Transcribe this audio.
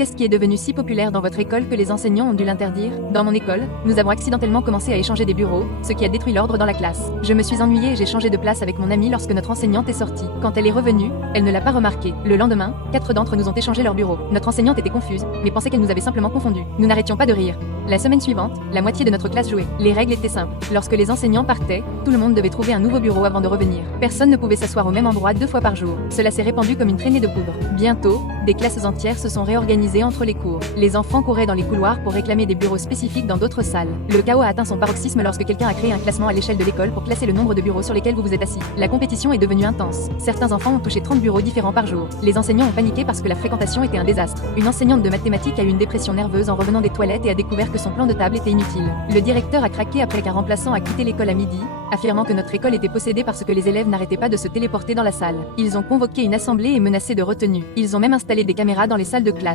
Qu'est-ce qui est devenu si populaire dans votre école que les enseignants ont dû l'interdire? Dans mon école, nous avons accidentellement commencé à échanger des bureaux, ce qui a détruit l'ordre dans la classe. Je me suis ennuyée et j'ai changé de place avec mon amie lorsque notre enseignante est sortie. Quand elle est revenue, elle ne l'a pas remarqué. Le lendemain, 4 d'entre nous ont échangé leur bureau. Notre enseignante était confuse, mais pensait qu'elle nous avait simplement confondus. Nous n'arrêtions pas de rire. La semaine suivante, la moitié de notre classe jouait. Les règles étaient simples. Lorsque les enseignants partaient, tout le monde devait trouver un nouveau bureau avant de revenir. Personne ne pouvait s'asseoir au même endroit 2 fois par jour. Cela s'est répandu comme une traînée de poudre. Bientôt, des classes entières se sont réorganisées entre les cours. Les enfants couraient dans les couloirs pour réclamer des bureaux spécifiques dans d'autres salles. Le chaos a atteint son paroxysme lorsque quelqu'un a créé un classement à l'échelle de l'école pour classer le nombre de bureaux sur lesquels vous vous êtes assis. La compétition est devenue intense. Certains enfants ont touché 30 bureaux différents par jour. Les enseignants ont paniqué parce que la fréquentation était un désastre. Une enseignante de mathématiques a eu une dépression nerveuse en revenant des toilettes et a découvert que son plan de table était inutile. Le directeur a craqué après qu'un remplaçant a quitté l'école à midi, affirmant que notre école était possédée parce que les élèves n'arrêtaient pas de se téléporter dans la salle. Ils ont convoqué une assemblée et menacé de retenue. Ils ont même installé des caméras dans les salles de classe.